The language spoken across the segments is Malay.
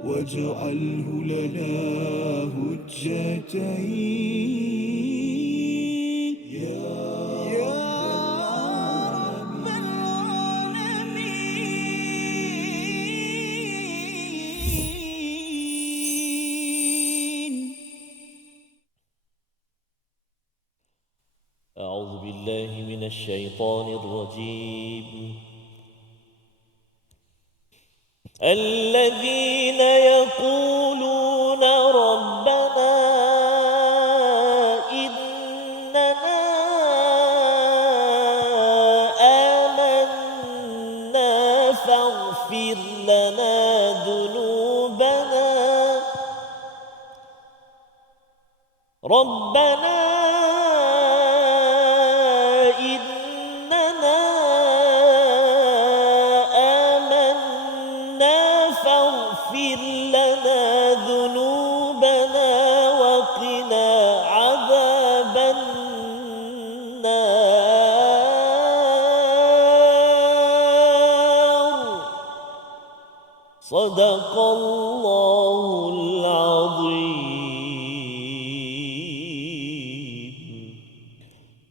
واجعله لنا هجتين يا رب العالمين. أعوذ بالله من الشيطان الرجيم. الذين يقولون ربنا إننا آمنا فاغفر لنا ذنوبنا ربنا إننا آمنا فاغفر لنا ذنوبنا وقنا عذاب النار. صدق الله العظيم.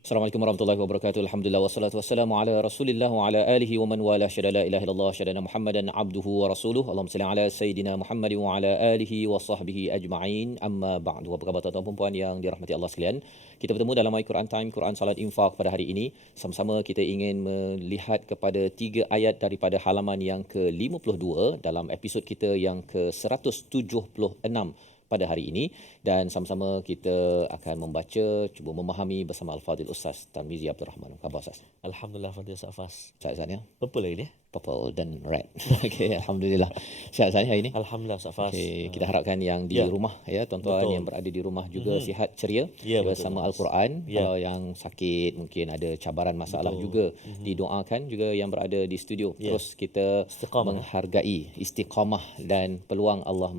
Assalamualaikum warahmatullahi wabarakatuh. Alhamdulillah wassalatu wassalamu ala Rasulillah wa ala alihi wa man wala syada la ilaha illallah syada Muhammadan abduhu wa rasuluhu. Allahumma salli ala sayidina Muhammad wa ala alihi wa sahbihi ajma'in. Amma ba'du. Apa khabar tuan-tuan dan puan yang dirahmati Allah sekalian? Kita bertemu dalam My Quran Time, Quran Salat Infak pada hari ini. Sama-sama kita ingin melihat kepada 3 ayat daripada halaman yang ke-52 dalam episod kita yang ke-176 pada hari ini, dan sama-sama kita akan membaca, cuba memahami bersama Al-Fadhil Ustaz Tarmizi Abdul Rahman. Apa khabar Ustaz? Alhamdulillah, Fadil Safas. Sihat Ustaz ya? Purple lagi dia? Purple dan red. Okey, alhamdulillah. Sihat Ustaz hari ini? Alhamdulillah, Safas. Okey, kita harapkan yang di rumah ya, tuan-tuan Betul. yang berada di rumah juga sihat ceria Ya, bersama betul, Al-Quran. Ya. Kalau yang sakit, mungkin ada cabaran masalah juga, didoakan juga yang berada di studio. Terus kita Istiqamah. menghargai istiqamah dan peluang Allah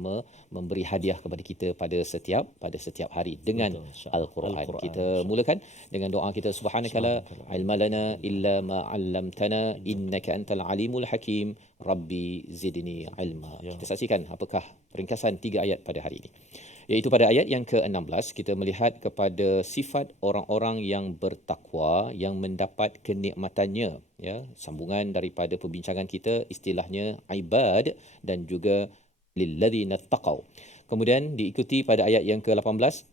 memberi hadiah kepada kita pada setiap hari dengan Betul, insya-Allah. Al-Quran. Al-Quran, Kita mulakan dengan doa kita, subhanakala ilma lana illa ma 'allamtana innaka antal alimul hakim rabbi zidni ilma. Kita saksikan apakah ringkasan 3 ayat pada hari ini. Iaitu pada ayat yang ke-16 kita melihat kepada sifat orang-orang yang bertakwa yang mendapat kenikmatannya, ya, sambungan daripada perbincangan kita, istilahnya ibad dan juga lilladzina taqau. Kemudian diikuti pada ayat yang ke-18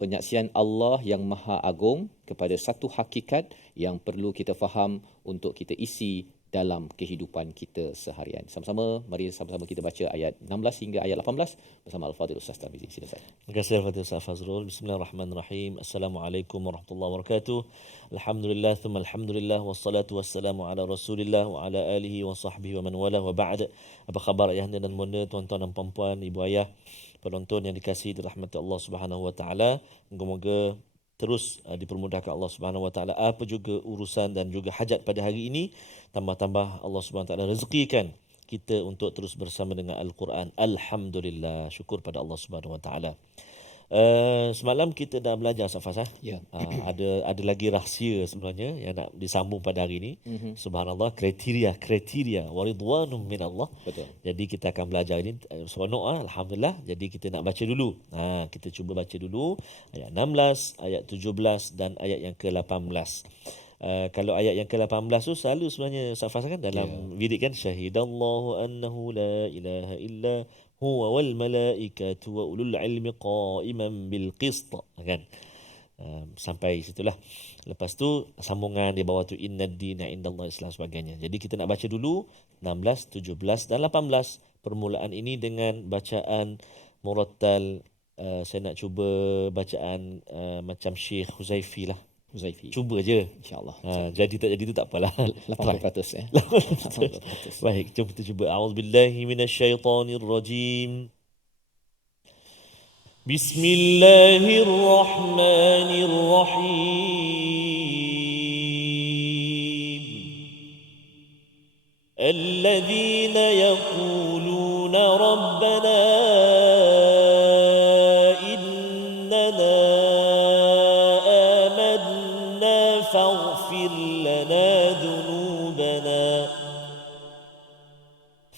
penyaksian Allah yang Maha Agung kepada satu hakikat yang perlu kita faham untuk kita isi dalam kehidupan kita seharian. Sama-sama, mari sama-sama kita baca ayat 16 hingga ayat 18 bersama Al-Fadhil Ustaz Tarmizi. Silakan. Terima kasih Al-Fatihah Ustaz Fazrul. Bismillahirrahmanirrahim. Assalamualaikum warahmatullahi wabarakatuh. Alhamdulillah, thumma alhamdulillah, wassalatu wassalamu ala Rasulillah wa ala alihi wa sahbihi wa man wala wa ba'd. Apa khabar ayahanda dan bonda, tuan-tuan dan puan-puan, ibu ayah, penonton yang dikasihi dirahmati Allah Subhanahu wa taala. Moga-moga terus dipermudahkan Allah Subhanahu wa taala apa juga urusan dan juga hajat pada hari ini. Tambah-tambah Allah Subhanahu wa taala rezekikan kita untuk terus bersama dengan Al-Quran. Alhamdulillah, syukur pada Allah Subhanahu wa taala. Semalam kita dah belajar Safas. Ya. Ada lagi rahsia sebenarnya yang nak disambung pada hari ini. Subhanallah, kriteria waridwanum minallah. Betul. Jadi kita akan belajar ini seronok, alhamdulillah. Jadi kita nak baca dulu. Kita cuba baca dulu ayat 16, ayat 17 dan ayat yang ke-18. Kalau ayat yang ke-18 tu selalu sebenarnya Safas kan dalam wirid kan, syahidallahu annahu la ilaha illa huwa wal malaikatu wa ulul ilmi qa'iman bil qist, kan. Sampai situlah. Lepas tu sambungan di bawah tu innad dina indallahi Islam sebagainya. Jadi kita nak baca dulu 16, 17 dan 18. Permulaan ini dengan bacaan murattal. Saya nak cuba bacaan macam Syekh Huzaifi lah. Huzaifi. Cuba je. InsyaAllah. Jadi tak jadi tu tak apalah. 80% ya. 80%. Baik, jom kita cuba. A'udzubillahi minasyaitonirrajim. Bismillahirrahmanirrahim. Alladzina yaquluna rabbana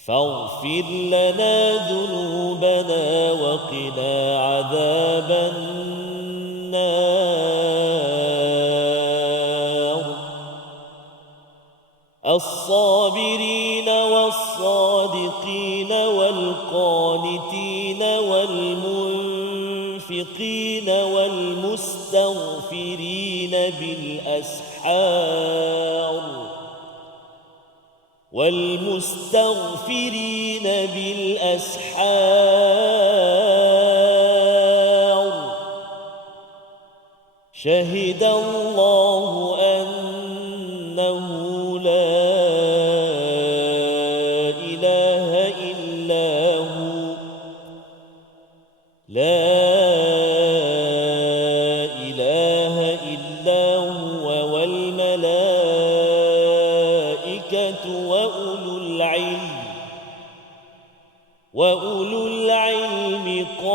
فاغفر لنا ذنوبنا وقنا عذاب النار الصابرين والصادقين والقانتين والمنفقين والمستغفرين بالأسحار شهد الله أنه لا إله إلا هو لا إله إلا هو والملائكة وأولو العلم قائما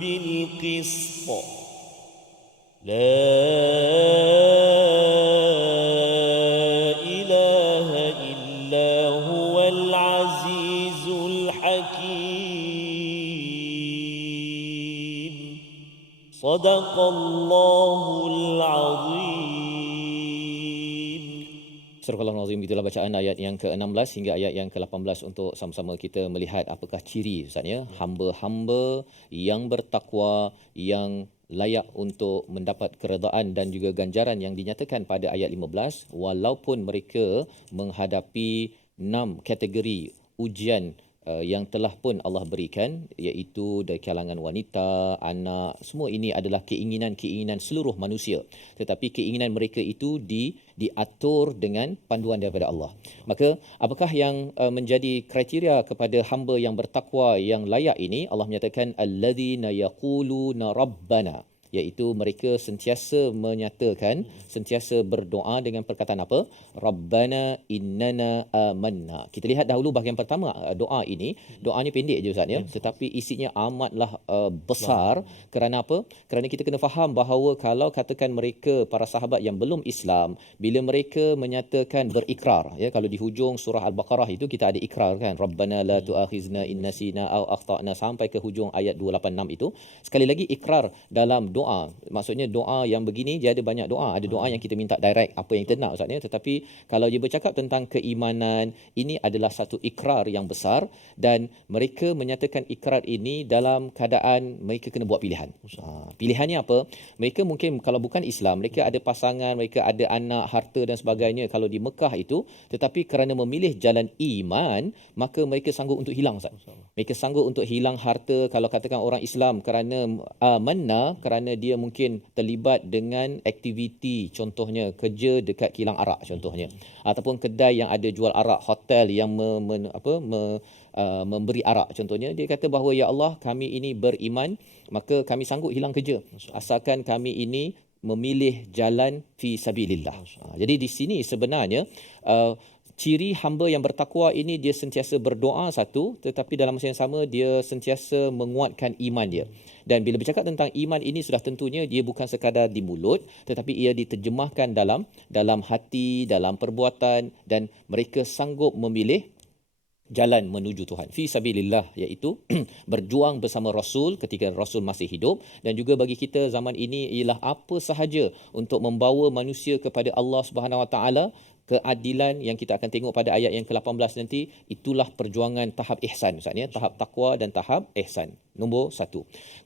بالقسط لا إله إلا هو العزيز الحكيم صدق الله العظيم. Surah Al-Azim, itulah bacaan ayat yang ke-16 hingga ayat yang ke-18 untuk sama-sama kita melihat apakah ciri Ustaz ya, hamba-hamba yang bertakwa yang layak untuk mendapat keredaan dan juga ganjaran yang dinyatakan pada ayat 15 walaupun mereka menghadapi 6 kategori ujian yang telah pun Allah berikan, iaitu dari kalangan wanita, anak, semua ini adalah keinginan-keinginan seluruh manusia, tetapi keinginan mereka itu diatur dengan panduan daripada Allah. Maka apakah yang menjadi kriteria kepada hamba yang bertakwa yang layak ini? Allah menyatakan alladzina yaquluna rabbana, iaitu mereka sentiasa menyatakan, sentiasa berdoa dengan perkataan apa? Rabbana innana amanna. Kita lihat dahulu bahagian pertama doa ini. Doa ni pendek je Ustaz ya, tetapi isinya amatlah besar. Kerana apa? Kerana kita kena faham bahawa kalau katakan mereka para sahabat yang belum Islam, bila mereka menyatakan berikrar ya, kalau di hujung surah Al-Baqarah itu kita ada ikrar kan, Rabbana la tu'akhizna in nasina aw akhtana, sampai ke hujung ayat 286 itu. Sekali lagi ikrar dalam doa. Maksudnya doa yang begini dia ada banyak doa. Ada doa yang kita minta direct apa yang kita nak Ustaz ya. Tetapi kalau dia bercakap tentang keimanan, ini adalah satu ikrar yang besar dan mereka menyatakan ikrar ini dalam keadaan mereka kena buat pilihan. Pilihannya apa? Mereka mungkin kalau bukan Islam, mereka ada pasangan, mereka ada anak, harta dan sebagainya kalau di Mekah itu, tetapi kerana memilih jalan iman, maka mereka sanggup untuk hilang Ustaz. Mereka sanggup untuk hilang harta. Kalau katakan orang Islam kerana amanna, kerana dia mungkin terlibat dengan aktiviti, contohnya kerja dekat kilang arak contohnya, ataupun kedai yang ada jual arak, hotel yang memberi arak contohnya, dia kata bahawa ya Allah, kami ini beriman, maka kami sanggup hilang kerja asalkan kami ini memilih jalan fi sabilillah. Jadi di sini sebenarnya ciri hamba yang bertakwa ini, dia sentiasa berdoa satu, tetapi dalam masa yang sama dia sentiasa menguatkan iman dia. Dan bila bercakap tentang iman ini, sudah tentunya dia bukan sekadar di mulut, tetapi ia diterjemahkan dalam hati, dalam perbuatan, dan mereka sanggup memilih jalan menuju Tuhan fi sabilillah, iaitu berjuang bersama Rasul ketika Rasul masih hidup, dan juga bagi kita zaman ini ialah apa sahaja untuk membawa manusia kepada Allah Subhanahu Wa Taala. Keadilan yang kita akan tengok pada ayat yang ke-18 nanti, itulah perjuangan tahap ihsan Ustaz ya, tahap takwa dan tahap ihsan. Nombor 1.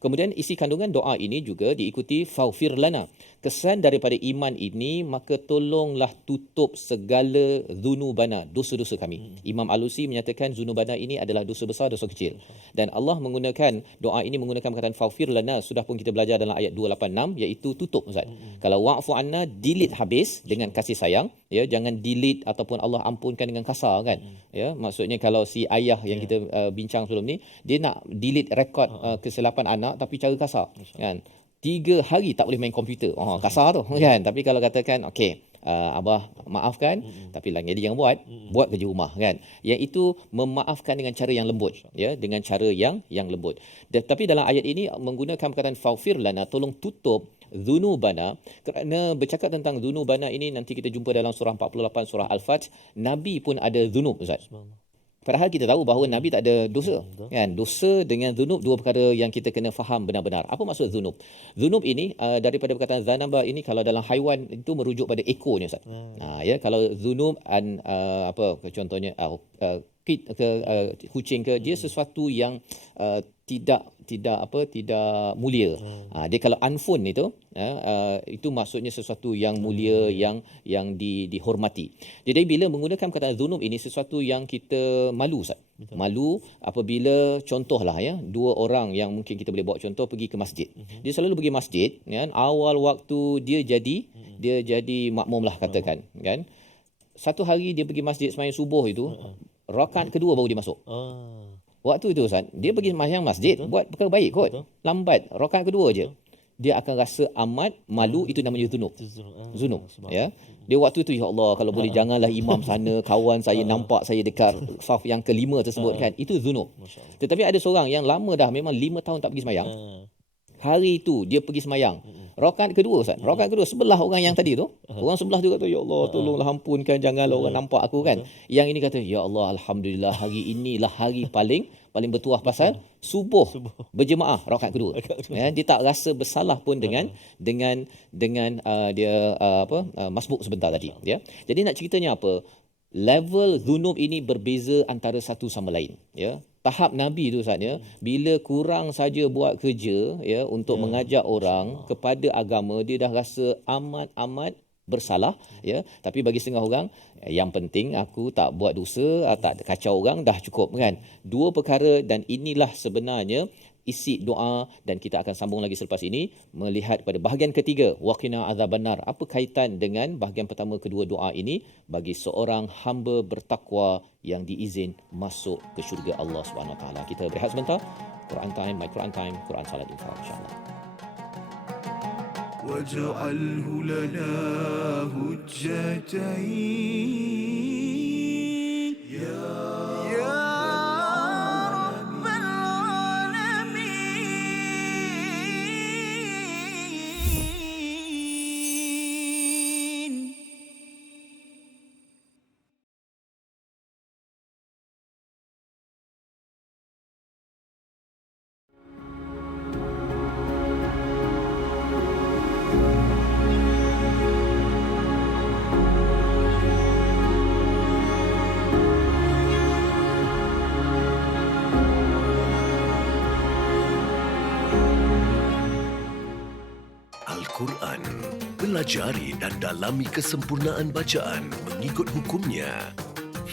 Kemudian isi kandungan doa ini juga diikuti faghfir lana. Kesan daripada iman ini, maka tolonglah tutup segala zunubana, dosa-dosa kami. Imam Alusi menyatakan zunubana ini adalah dosa besar, dosa kecil. Dan Allah menggunakan doa ini menggunakan perkataan faghfir lana, sudah pun kita belajar dalam ayat 286, iaitu tutup Ustaz. Kalau wa'fu anna, delete habis dengan kasih sayang ya, jangan delete ataupun Allah ampunkan dengan kasar kan. Ya, maksudnya kalau si ayah yang kita bincang sebelum ni, dia nak delete rekod kesilapan anak tapi cara kasar kan. 3 hari tak boleh main komputer. Kasar tu kan. Tapi kalau katakan okey, abah maafkan, tapi lain jadi jangan buat kerja rumah kan. Yang itu memaafkan dengan cara yang lembut ya, dengan cara yang lembut. Tapi dalam ayat ini menggunakan perkataan faghfir lana, tolong tutup dzunubana, kerana bercakap tentang dzunubana ini nanti kita jumpa dalam surah 48 surah Al-Fat, Nabi pun ada dzunub, Ustaz. Padahal kita tahu bahawa Nabi tak ada dosa. Kan? Dosa dengan zunub dua perkara yang kita kena faham benar-benar. Apa maksud zunub? Zunub ini daripada perkataan zanaba ini, kalau dalam haiwan itu merujuk pada ekornya, Ustaz. Ya, kalau zunub apa contohnya kucing ke, dia sesuatu yang tidak mulia. Dia kalau anfun itu maksudnya sesuatu yang mulia, yang dihormati. Jadi bila menggunakan perkataan zunub ini, sesuatu yang kita malu, Ustaz. Malu apabila contohlah dua orang yang mungkin kita boleh bawa contoh pergi ke masjid. Dia selalu pergi masjid kan, awal waktu dia jadi makmum lah katakan kan. Satu hari dia pergi masjid sembahyang subuh itu, rakaat kedua baru dia masuk. Waktu itu, Ustaz, dia pergi sembahyang masjid, buat perkara baik kot. Lambat, rakaat kedua je. Dia akan rasa amat malu, itu namanya zunub. Ya. Dia waktu itu, ya Allah, kalau boleh janganlah imam sana, kawan saya nampak saya dekat saf yang kelima tersebut kan. Itu zunub. Tetapi ada seorang yang lama dah, memang 5 tahun tak pergi sembahyang. Hari itu dia pergi sembahyang. Rakaat kedua, Ustaz. Rakaat kedua sebelah orang yang tadi tu. Orang sebelah tu kata, ya Allah, tolonglah ampunkan, janganlah orang nampak aku kan. Yang ini kata, ya Allah, alhamdulillah, hari inilah hari paling bertuah pasal subuh berjemaah rakaat kedua. Ya, dia tak rasa bersalah pun dengan dia masbuk sebentar tadi, ya. Jadi nak ceritanya apa? Level zunub ini berbeza antara satu sama lain, ya. Tahap Nabi tu, Ustaz, ya, bila kurang saja buat kerja untuk mengajak orang kepada agama, dia dah rasa amat bersalah, ya. Tapi bagi setengah orang, yang penting aku tak buat dosa, tak kacau orang, dah cukup kan. Dua perkara, dan inilah sebenarnya isi doa, dan kita akan sambung lagi selepas ini melihat pada bahagian ketiga, waqina azabannar. Apa kaitan dengan bahagian pertama kedua doa ini bagi seorang hamba bertakwa yang diizin masuk ke syurga Allah Subhanahu Wa Taala. Kita berehat sebentar. Quran time, my Quran time, Quran Salat Infaq, insya-Allah. واجعله لنا هجتين يا رب العالمين. Al-Quran. Pelajari dan dalami kesempurnaan bacaan mengikut hukumnya.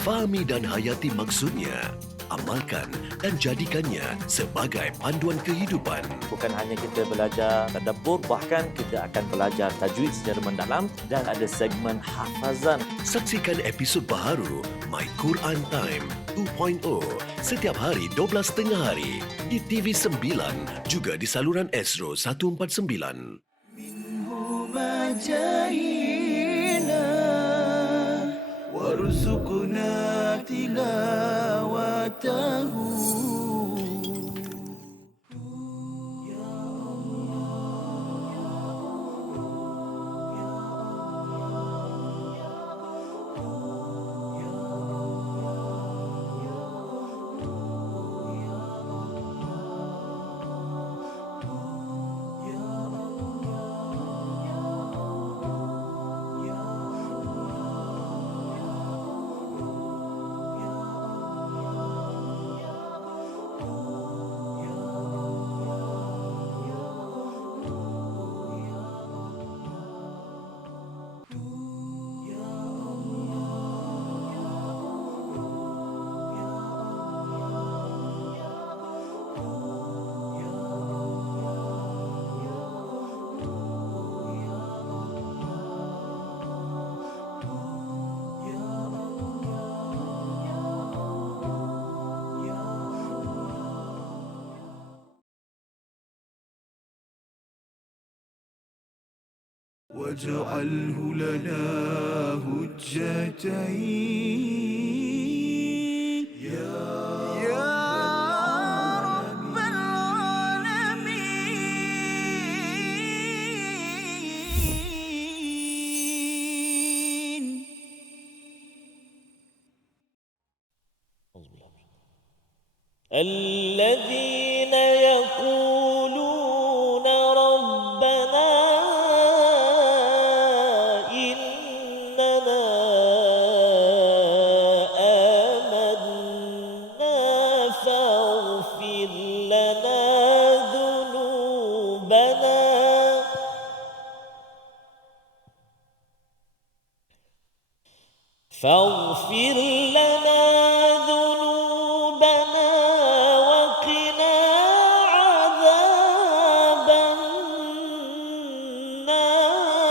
Fahami dan hayati maksudnya. Amalkan dan jadikannya sebagai panduan kehidupan. Bukan hanya kita belajar tadabbur, bahkan kita akan belajar tajwid secara mendalam dan ada segmen hafazan. Saksikan episod baharu My Quran Time 2.0 setiap hari 12.30 hari di TV9 juga di saluran Astro 149. منهما جاهنا وارزقنا تلاوته. واجعله لنا هجتين يا رب العالمين. الذين يقولون ربنا إننا آمنا فاغفر لنا ذنوبنا فاغفر لنا ذنوبنا وقنا عذاب النار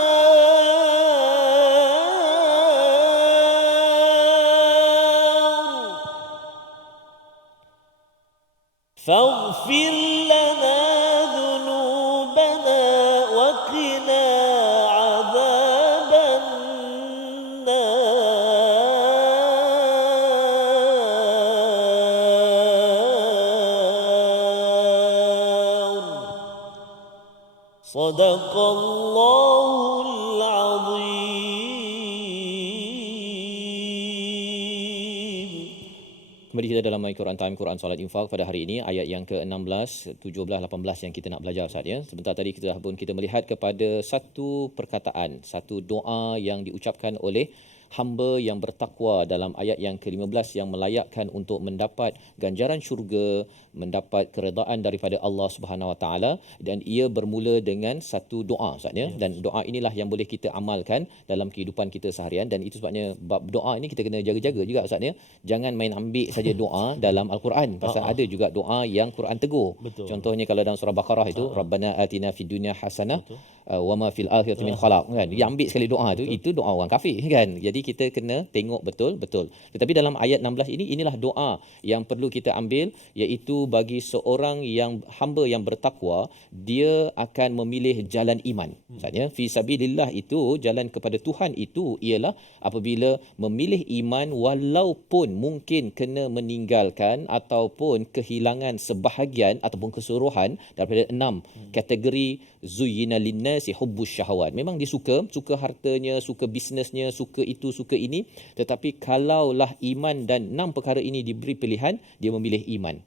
فاغفر لنا ذنوبنا وقنا عذاب النار صدق الله العظيم. Kembali kita dalam My Quran Time, Quran Solat Infak pada hari ini, ayat yang ke-16, 17, 18 yang kita nak belajar Ustaz ya. Sebentar tadi kita melihat kepada satu perkataan, satu doa yang diucapkan oleh hamba yang bertakwa dalam ayat yang ke-15 yang melayakkan untuk mendapat ganjaran syurga, mendapat keredaan daripada Allah Subhanahu Wa Taala, dan ia bermula dengan satu doa Ustaz ya. Dan doa inilah yang boleh kita amalkan dalam kehidupan kita seharian, dan itu sebabnya bab doa ini kita kena jaga-jaga juga Ustaz ya. Jangan main ambil saja doa dalam Al-Quran, pasal ada juga doa yang Quran tegur. Betul. Contohnya kalau dalam surah Baqarah itu Rabbana atina fid dunya hasanah wa ma fil akhirati min khalaq kan. Dia ambil sekali doa tu, itu doa orang kafir kan. Jadi kita kena tengok betul-betul. Tetapi dalam ayat 16 ini, inilah doa yang perlu kita ambil, iaitu bagi seorang yang hamba yang bertakwa, dia akan memilih jalan iman. Maksudnya fi sabilillah itu, jalan kepada Tuhan itu ialah apabila memilih iman walaupun mungkin kena meninggalkan ataupun kehilangan sebahagian ataupun keseluruhan daripada 6 kategori zuyyina linnasi hubbus syahawat. Memang dia suka hartanya, suka bisnesnya, suka itu, suka ini, tetapi kalaulah iman dan 6 perkara ini diberi pilihan, dia memilih iman.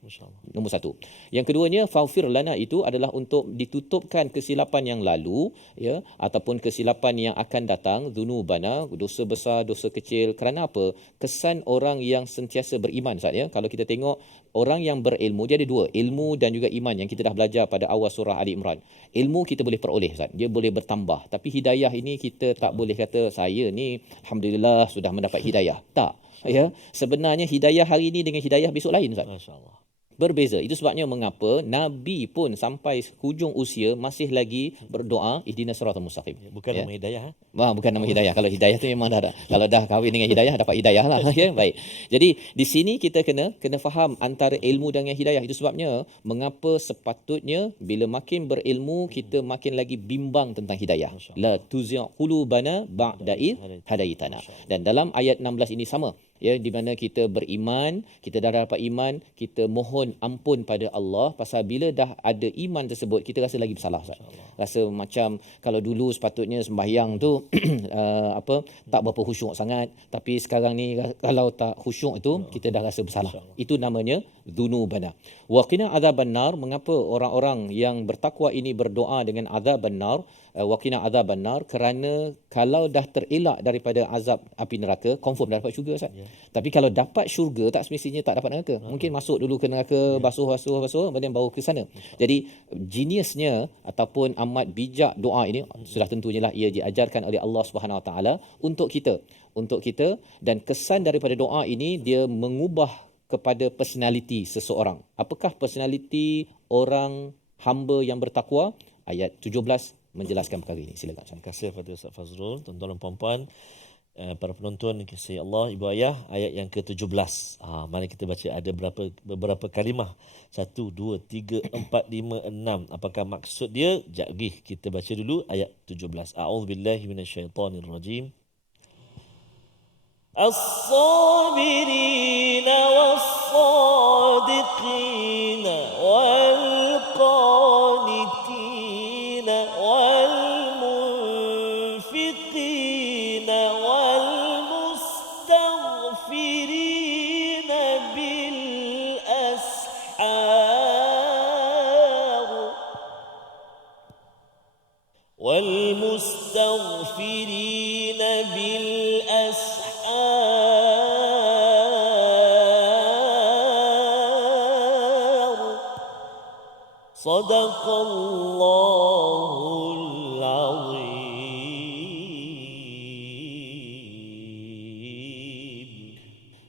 Nombor 1. Yang keduanya, faghfir lana, itu adalah untuk ditutupkan kesilapan yang lalu ya, ataupun kesilapan yang akan datang, dzunubana, dosa besar, dosa kecil. Kerana apa? Kesan orang yang sentiasa beriman Ustaz ya. Kalau kita tengok orang yang berilmu, dia ada dua, ilmu dan juga iman, yang kita dah belajar pada awal surah Ali Imran. Ilmu kita boleh peroleh Ustaz, dia boleh bertambah, tapi hidayah ini kita tak boleh kata saya ni alhamdulillah sudah mendapat hidayah. Tak ya, sebenarnya hidayah hari ini dengan hidayah besok lain Ustaz. Masya-Allah. Berbeza. Itu sebabnya mengapa Nabi pun sampai hujung usia masih lagi berdoa ihdinas siratal mustaqim. Bukan nama hidayah. Bukan nama hidayah. Kalau hidayah tu memang dah kalau dah kahwin dengan hidayah dapat hidayah lah. Ya, baik. Jadi di sini kita kena faham antara ilmu dengan hidayah. Itu sebabnya mengapa sepatutnya bila makin berilmu kita makin lagi bimbang tentang hidayah. La tuzi' qulubana ba'da id hadaitana. Dan dalam ayat 16 ini sama. Ya, di mana kita beriman, kita dah dapat iman, kita mohon ampun pada Allah, pasal bila dah ada iman tersebut kita rasa lagi bersalah. Rasa macam kalau dulu sepatutnya sembahyang tu tak berapa khusyuk sangat, tapi sekarang ni kalau tak khusyuk tu kita dah rasa bersalah. Itu namanya dzunubana. Wa qina adzabannar. Mengapa orang-orang yang bertakwa ini berdoa dengan adzabannar? Wa qina adzabannar, kerana kalau dah terelak daripada azab api neraka, confirm dah dapat syurga Ustaz. Tapi kalau dapat syurga, tak semestinya tak dapat neraka. Mungkin masuk dulu ke neraka, basuh, kemudian baru ke sana. Jadi geniusnya ataupun amat bijak doa ini sudah tentunya lah ia diajarkan oleh Allah Subhanahu Wa Taala untuk kita. Dan kesan daripada doa ini dia mengubah kepada personaliti seseorang. Apakah personaliti orang hamba yang bertakwa? Ayat 17 menjelaskan perkara ini. Silakan. Terima kasih kepada Ustaz Fazrul. Tuan-tuan dan puan-puan, para penonton kasih Allah, ibu ayah, ayat yang ke-17. Mari kita baca, ada beberapa kalimah. 1, 2, 3, 4, 5, 6. Apakah maksud dia? Jagi kita baca dulu ayat 17. A'udzubillahi minasyaitonirrajim. As-sabirina was-sadiqina wal-qanitina wal-munfiqina wal-mustaghfirina bil-ashar. المستغفرين بالأسحار صدق الله العظيم.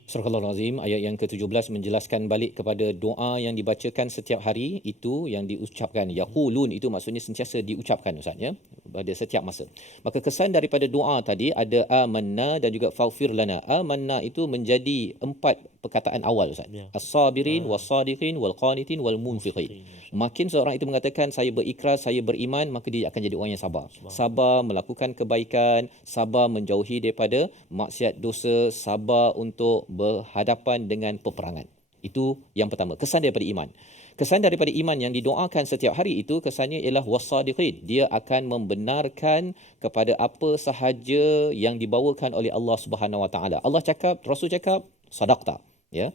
Surah Al-Azim ayat yang ke-17 menjelaskan balik kepada doa yang dibacakan setiap hari itu yang diucapkan yaqulun, itu maksudnya sentiasa diucapkan Ustaz ya pada setiap masa. Maka kesan daripada doa tadi ada amanna dan juga faghfir lana. Amanna itu menjadi 4 perkataan awal Ustaz. Ya. As-sabirin was-sadiqin wal-qanitin wal-munfiqin. Makin seorang itu mengatakan saya berikrar, saya beriman, maka dia akan jadi orang yang sabar. Sabar melakukan kebaikan, sabar menjauhi daripada maksiat dosa, sabar untuk berhadapan dengan peperangan. Itu yang pertama, kesan daripada iman. Kesan daripada iman yang didoakan setiap hari itu kesannya ialah was-sadiqin. Dia akan membenarkan kepada apa sahaja yang dibawakan oleh Allah Subhanahu Wa Taala. Allah cakap, Rasul cakap, sadaqta. Ya,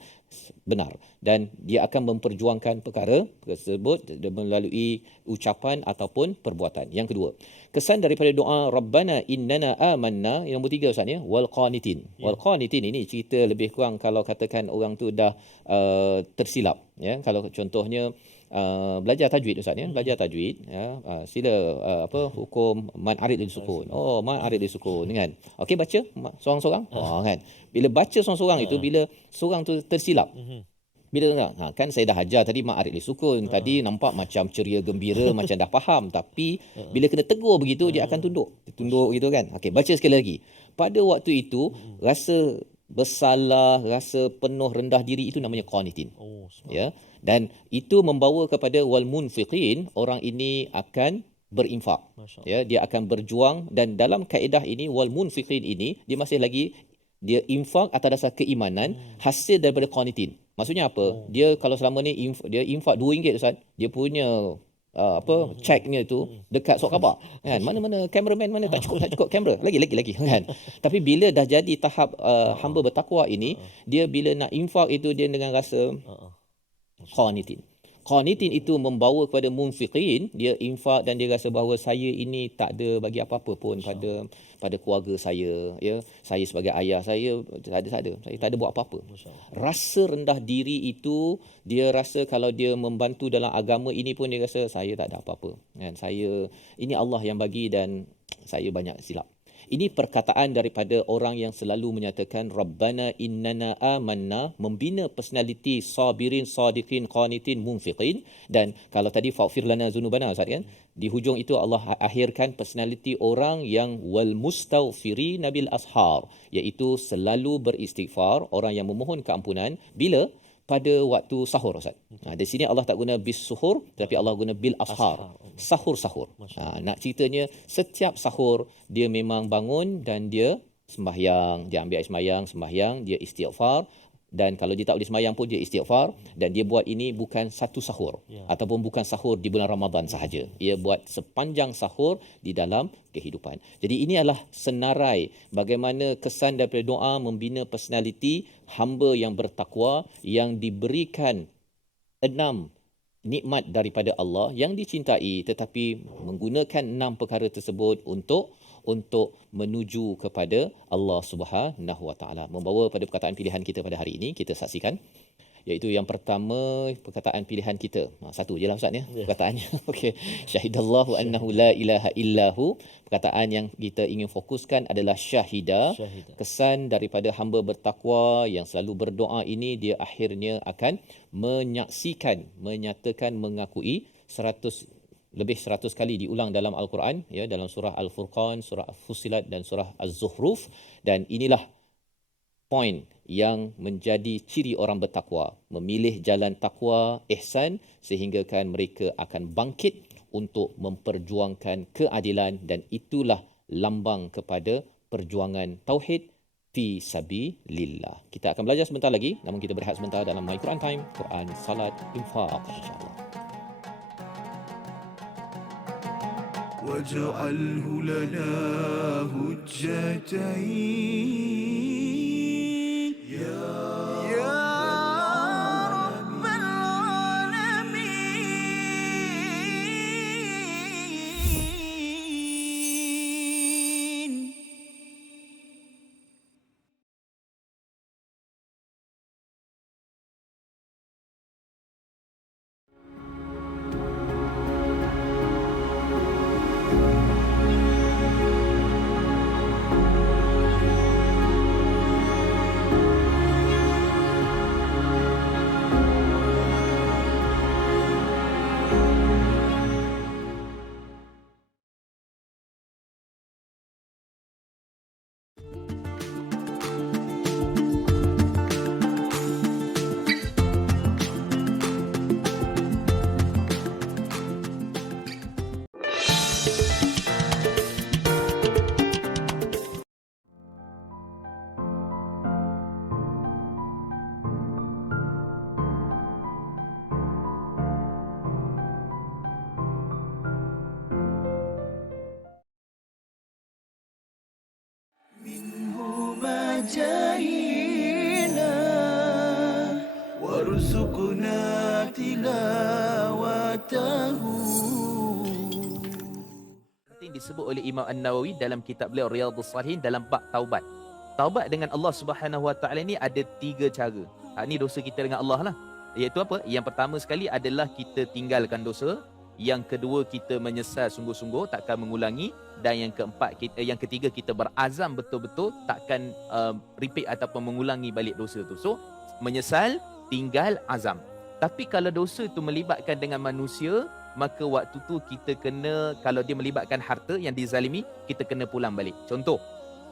benar, dan dia akan memperjuangkan perkara tersebut melalui ucapan ataupun perbuatan. Yang kedua, kesan daripada doa Rabbana innana amanna, yang nombor 3 Ustaz ya, wal qanitin. Wal qanitin ini cerita lebih kurang kalau katakan orang tu dah tersilap ya. Kalau contohnya belajar tajwid Ustaz ya, belajar tajwid ya, sila hukum man arid lisukun. Oh, man arid lisukun kan. Okey, baca seorang-seorang. Kan. Bila baca seorang-seorang itu, bila seorang tu tersilap. Bila kan saya dah ajar tadi man arid lisukun, tadi nampak macam ceria gembira, macam dah faham, tapi bila kena tegur begitu dia akan tunduk gitu kan. Okey, baca sekali lagi. Pada waktu itu rasa bersalah, rasa penuh rendah diri, itu namanya qanitin. Ya. Dan itu membawa kepada wal munfiqin, orang ini akan berinfak. Ya, dia akan berjuang, dan dalam kaedah ini wal munfiqin ini dia masih lagi dia infak atas dasar keimanan hasil daripada qanitin. Maksudnya apa? Dia kalau selama ni dia infak RM2 Ustaz, dia punya ceknya tu dekat surat khabar kan, mana cameraman mana tak cukup kamera lagi kan. Tapi bila dah jadi tahap hamba bertakwa ini, dia bila nak infak itu dia dengan rasa qanitin. Qanitin itu membawa kepada munfiqin, dia infak dan dia rasa bahawa saya ini tak ada bagi apa-apa pun pada keluarga saya ya. Saya sebagai ayah saya tak ada buat apa-apa. Rasa rendah diri itu, dia rasa kalau dia membantu dalam agama ini pun dia rasa saya tak ada apa-apa kan. Saya ini Allah yang bagi dan saya banyak silap. Ini perkataan daripada orang yang selalu menyatakan Rabbana innana amanna, membina personaliti sabirin, sadiqin, qanitin, munfiqin. Dan kalau tadi faghfir lana zunubana Ustaz kan, di hujung itu Allah akhirkan personaliti orang yang wal mustaghfirin bil ashar, iaitu selalu beristighfar, orang yang memohon keampunan bila pada waktu sahur Ustaz. Di sini Allah tak guna bis suhur, tapi Allah guna bil ashar. Sahur. Nak ceritanya setiap sahur dia memang bangun dan dia sembahyang, dia ambil air sembahyang, dia istighfar. Dan kalau dia tak boleh sembahyang pun dia istighfar, dan dia buat ini bukan satu sahur ataupun bukan sahur di bulan Ramadan sahaja. Ia buat sepanjang sahur di dalam kehidupan. Jadi ini adalah senarai bagaimana kesan daripada doa membina personaliti hamba yang bertakwa, yang diberikan 6 nikmat daripada Allah yang dicintai, tetapi menggunakan 6 perkara tersebut untuk menuju kepada Allah Subhanahu Wa Taala. Membawa pada perkataan pilihan kita pada hari ini, kita saksikan, iaitu yang pertama perkataan pilihan kita. Satu je lah Ustaz ya perkataannya. Okey. Syahidallahu annahu la ilaha illahu. Perkataan yang kita ingin fokuskan adalah syahida. Kesan daripada hamba bertakwa yang selalu berdoa ini, dia akhirnya akan menyaksikan, menyatakan, mengakui 100 kali diulang dalam Al-Quran ya, dalam surah Al-Furqan, surah Fussilat dan surah Az-Zukhruf. Dan inilah poin yang menjadi ciri orang bertakwa, memilih jalan takwa, ihsan, sehinggakan mereka akan bangkit untuk memperjuangkan keadilan, dan itulah lambang kepada perjuangan tauhid fi sabilillah. Kita akan belajar sebentar lagi, namun kita berehat sebentar dalam My Quran Time, Quran, Salat, Infaq, insya-Allah. واجعله لنا هجتين يا رب العالمين. وارزقنا تلاوته. Yang disebut oleh Imam An-Nawawi dalam kitab beliau Riyadhus Shalihin dalam bab taubat. Taubat dengan Allah Subhanahu Wa Taala ni ada 3 cara. Ni dosa kita dengan Allah lah. Iaitu apa? Yang pertama sekali adalah kita tinggalkan dosa. Yang kedua, kita menyesal sungguh-sungguh, takkan mengulangi. Dan yang keempat, yang ketiga, kita berazam betul-betul takkan repeat ataupun mengulangi balik dosa tu. So, menyesal, tinggal, azam. Tapi kalau dosa itu melibatkan dengan manusia, maka waktu tu kita kena, kalau dia melibatkan harta yang dizalimi, kita kena pulang balik. Contoh,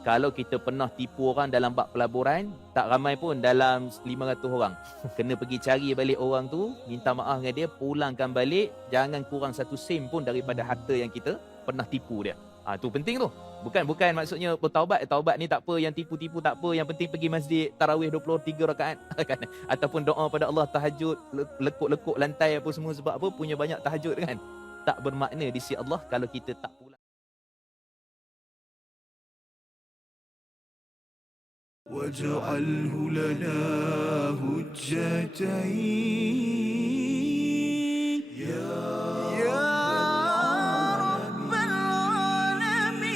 kalau kita pernah tipu orang dalam bab pelaburan, tak ramai pun, dalam 500 orang. Kena pergi cari balik orang tu, minta maaf dengan dia, pulangkan balik, jangan kurang 1 sen pun daripada harta yang kita pernah tipu dia. Tu penting tu. Bukan maksudnya bertaubat, taubat ni tak apa, yang tipu-tipu tak apa, yang penting pergi masjid tarawih 23 rakaat kan, ataupun doa pada Allah tahajud, lekuk-lekuk lantai apa semua, sebab apa, punya banyak tahajud kan. Tak bermakna di sisi Allah kalau kita tak pulang. واجعله لنا هجتين يا رب العالمين.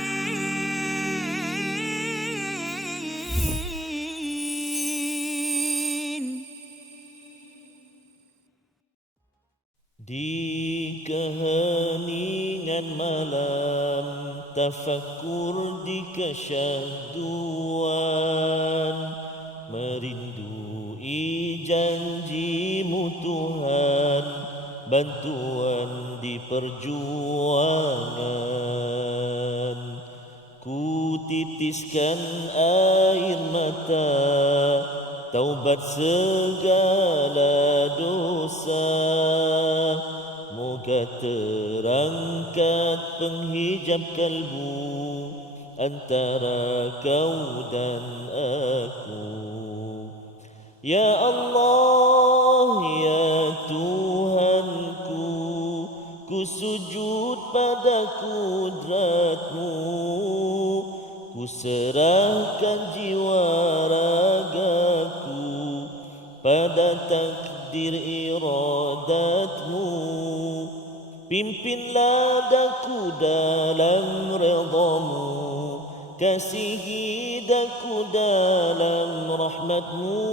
Di keheningan malam, tafakkur di kesyahduan, merindui janjimu Tuhan, bantuan di perjuangan. Ku titiskan air mata, taubat segala dosa. Moga terangkat penghijab kalbu antara kau dan aku. Ya Allah, ya Tuhanku, ku sujud pada kudrat-Mu, ku serahkan jiwa ragaku pada takdir iradat-Mu. Pimpinlah daku dalam redha-Mu, kasihi daku dalam rahmat-Mu.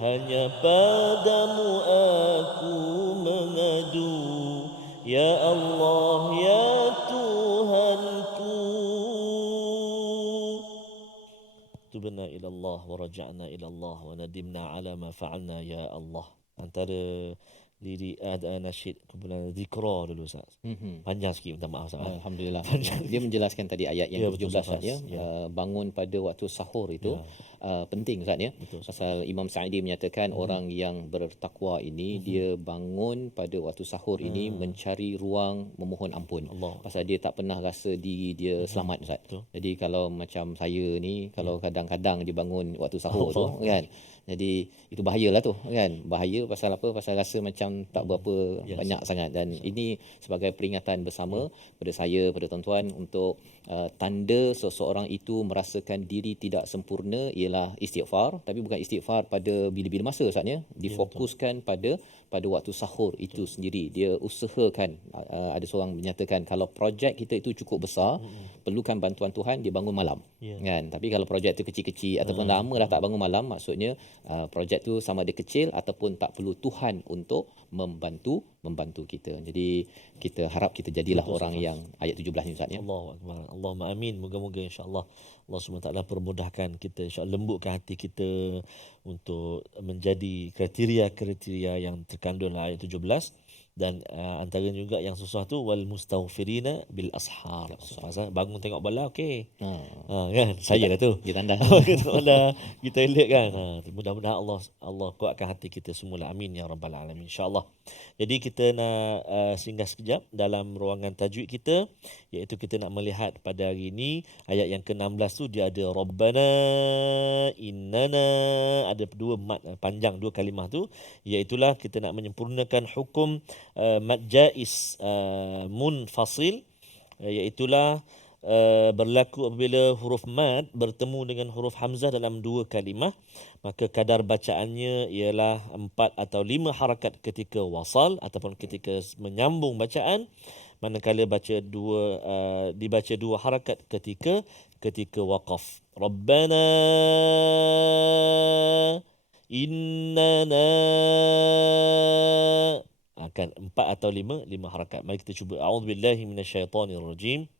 Hanya padamu aku mengadu, ya Allah, ya Tuhanku. Tubna ila Allah wa raja'na ila Allah wa nadimna ala ma fa'alna ya Allah. Antara lirik nasyid kumpulan zikra dulu Ustaz. Panjang sikit, minta maaf Ustaz. Alhamdulillah. Dia menjelaskan tadi ayat yang ke-17 Ustaz ya. Bangun pada waktu sahur itu penting Ustaz ya. Betul, Pasal Imam Sa'idi menyatakan orang yang bertakwa ini dia bangun pada waktu sahur ini mencari ruang memohon ampun. Pasal dia tak pernah rasa diri dia selamat Ustaz. Jadi kalau macam saya ni, kalau kadang-kadang dia bangun waktu sahur tu kan, jadi itu bahayalah tu kan. Bahaya pasal apa? Pasal rasa macam tak berapa banyak sangat. Dan ini sebagai peringatan bersama pada saya, pada tuan-tuan, untuk tanda seseorang itu merasakan diri tidak sempurna ialah istighfar. Tapi bukan istighfar pada bila-bila masa Ustaz ya. Difokuskan pada waktu sahur itu sendiri. Dia usahakan, ada seorang menyatakan kalau projek kita itu cukup besar, perlukan bantuan Tuhan, dia bangun malam kan. Tapi kalau projek itu kecil-kecil ataupun lama dah tak bangun malam, maksudnya projek tu sama ada kecil ataupun tak perlu Tuhan untuk membantu kita. Jadi kita harap kita jadilah orang yang ayat 17 ni Ustaz ya. Allahu akbar. Allahumma amin. Moga-moga insya-Allah Allah SWT permudahkan kita, insya-Allah lembutkan hati kita untuk menjadi kriteria-kriteria yang terkandung dalam ayat 17. Dan antara juga yang susah tu wal mustaghfirina bil ashar. Bangun tengok bola okey. Kan saya dah tu. Dia tanda. Kita elok kan. Mudah-mudahan Allah kuatkan hati kita semula. Amin ya rabbal alamin insya-Allah. Jadi kita nak singgah sekejap dalam ruangan tajwid kita, iaitu kita nak melihat pada hari ini ayat yang ke-16 tu dia ada rabbana innana, ada dua mat panjang, dua kalimah tu, iaitu kita nak menyempurnakan hukum mad jaiz munfasil, iaitu berlaku apabila huruf mad bertemu dengan huruf hamzah dalam dua kalimah, maka kadar bacaannya ialah 4 atau 5 harakat ketika wasal ataupun ketika menyambung bacaan, manakala dibaca 2 harakat ketika waqaf. Rabbana innana akan 4 atau 5 harakat. Mari kita cuba. A'udzubillahi minasyaitonirrajim.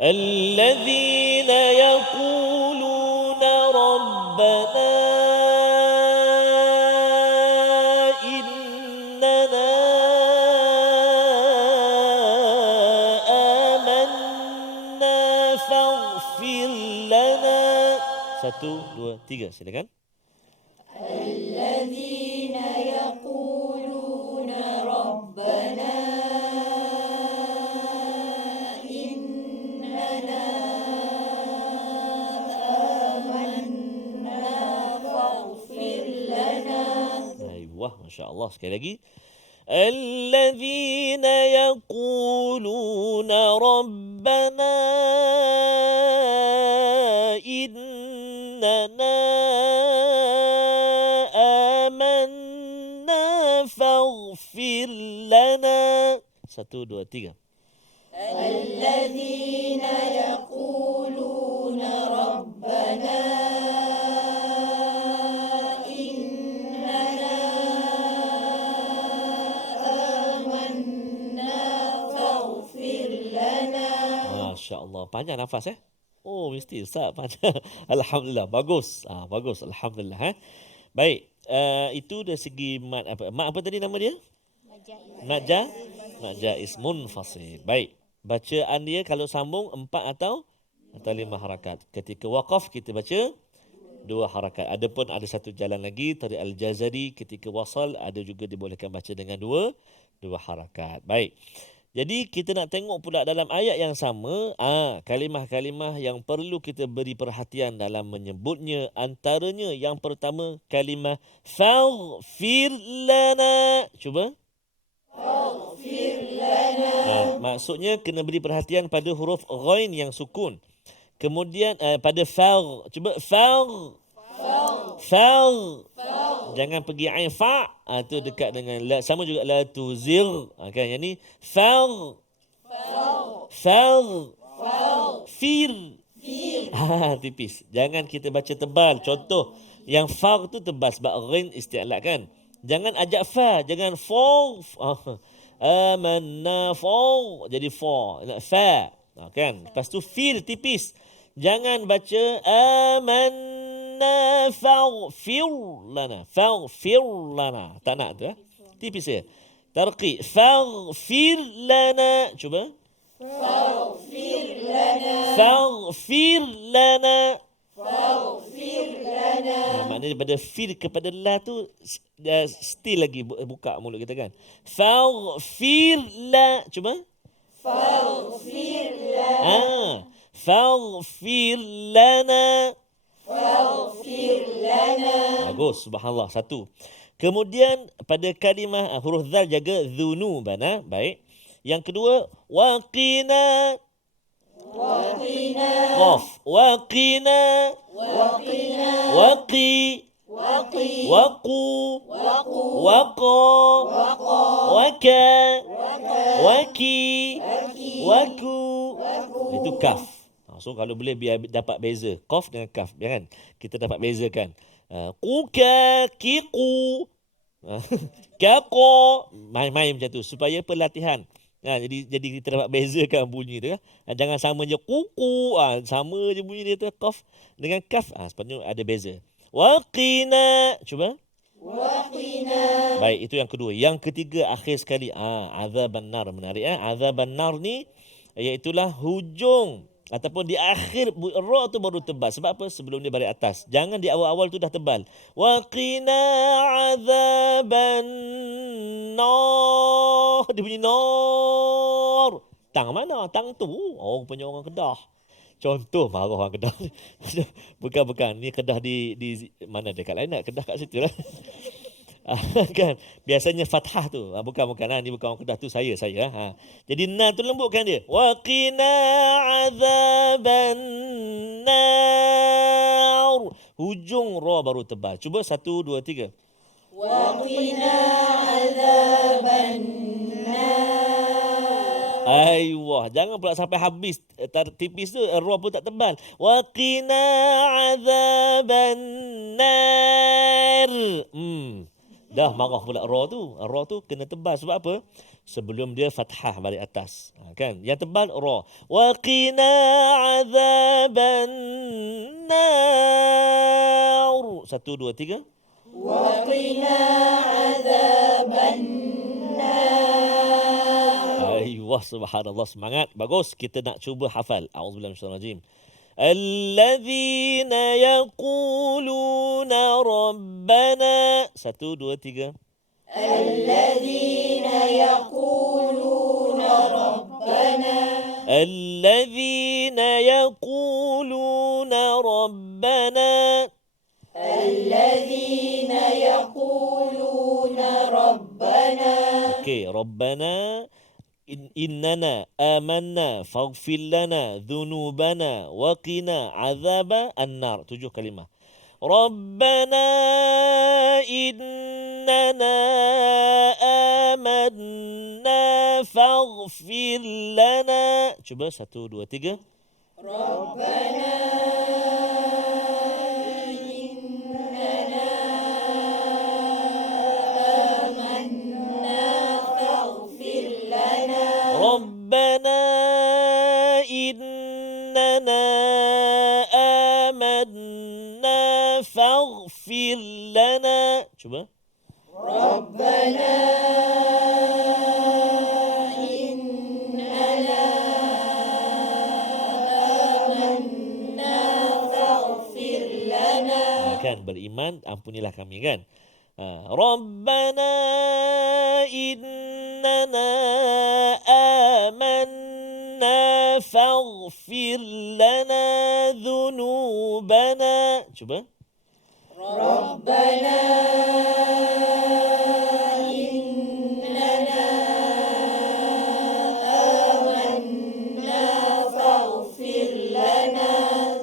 الذين يقولون ربنا إننا آمنا فاغفر لنا. 1, 2, 3, silakan. الذين يقولون ربنا إننا آمنا فاغفر لنا. Wah, Masya Allah. Sekali lagi. الذين يقولون ربنا إننا آمنا فاغفر لنا. 1, 2, 3. الذين يقولون ربنا إننا آمنا فاغفر لنا. Masya Allah. Panjang nafas Oh, mesti Ustaz panjang. Alhamdulillah. Bagus. Bagus. Alhamdulillah. Baik. Itu dari segi mat apa? Mat apa tadi nama dia? Mat jaiz munfasil. Baik. Bacaan dia kalau sambung 4 atau 5 harakat. Ketika waqaf kita baca 2 harakat. Adapun ada satu jalan lagi Tariq Al-Jazari ketika wasal ada juga dibolehkan baca dengan 2 harakat. Baik. Jadi kita nak tengok pula dalam ayat yang sama, kalimah-kalimah yang perlu kita beri perhatian dalam menyebutnya. Antaranya yang pertama kalimah faghfir lana. Cuba. Faghfir lana. Maksudnya kena beri perhatian pada huruf ghain yang sukun. Kemudian pada cuba jangan pergi ain fa, tu dekat dengan la, sama juga la tuzir, kan yang ni fir tipis. Jangan kita baca tebal. Contoh yang fa tu tebal sebab ghain isti'la kan. Jangan ajak fa, jangan amanna jadi fa kan. Lepas tu fir tipis. Jangan baca amanna faghfir lana. Tak nak tu tipis ya. Tarqiq faghfir lana. Cuba. Faghfir lana. Maknanya pada fir kepada la tu still lagi buka mulut kita kan. Faghfir la. Cuba. Faghfir lana. Bagus, subhanallah. 1. Kemudian pada kalimah huruf zal jaga dzunubana. Baik. Yang kedua waqina. Qaf. Waqina. Waqi. Waqu. Waqa. Waka. Waki. Waku. Itu kaf. So kalau boleh biar dapat beza qaf dengan kaf, kan kita dapat bezakan. Quka, kiqu, kako, main-main macam tu supaya pelatihan. Jadi kita dapat bezakan bunyi tu. Jangan sama je kuku, sama je bunyi dia tu qaf dengan kaf. Sepatutnya ada beza. Waqina, cuba. Waqina. Baik, itu yang kedua. Yang ketiga akhir sekali, azaban nar. Menarik azaban nar ni iaitulah hujung ataupun di akhir ra tu baru tebal. Sebab apa? Sebelum dia balik atas. Jangan di awal-awal tu dah tebal. Waqina azaban nar. Dia bunyi nar. Tang mana? Tang tu. Oh, punya orang Kedah. Contoh marah orang Kedah. Bukan. Ni Kedah di mana dekat lain nak? Kedah kat situ lah. Kan biasanya fathah tu. Bukan ni bukan orang Kedah tu, saya. Jadi na tu lembutkan dia. Wa qina azaban nar. Hujung ra baru tebal. Cuba 1 2 3. وقنا عذاب النار Aiwah, jangan pula sampai habis tipis tu ra pun tak tebal. Wa qina azaban nar. Dah marah pula ra tu. Ra tu kena tebal sebab apa? Sebelum dia fathah balik atas. Kan? Yang tebal ra. Wa qina azaban nar. 1 2 3. وقنا عذاب النار Ayuh, subhanallah, semangat. Bagus, kita nak cuba hafal. A'udzubillahi minasyaitanir rajim. Alladzina yaquluna rabbana. 1 2 3. الذين يقولون ربنا الذين يقولون ربنا. الذين يقولون ربنا Okey, rabbana innana amanna faghfir lana dhunubana wa qina azaba annar. 7 kalimah. Rabbana innana amanna faghfir lana. Cuba 1 2 3. ربنا إننا آمنا فاغفر لنا ربنا إننا آمنا فاغفر لنا. Cuba. ربنا إننا آمنا فاغفر لنا Kan beriman, ampunilah kami kan. Rabbana innana amanna faghfir lana dhunubana. Cuba. ربنا إننا آمنا فاغفر لنا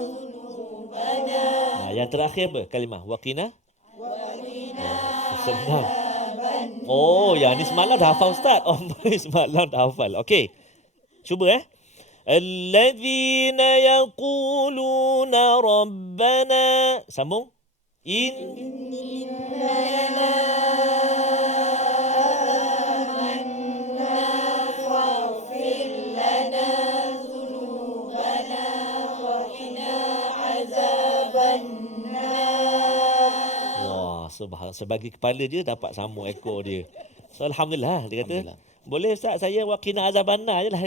ذنوبنا Yang terakhir apa? Kalimah waqina. Senang. Oh, yang ni semalam dah hafal Ustaz. Oh, semalam dah hafal. Okey. Cuba Alladzina yaquluna rabbana. Sambung. إننا آمنا فاغفر لنا ذنوبنا وقنا عذاب النار Wah, subhanallah. Sebagai kepala dia dapat sama ekor dia. So, Alhamdulillah. Dia kata, Alhamdulillah. boleh Ustaz, saya waqina azabannar je lah.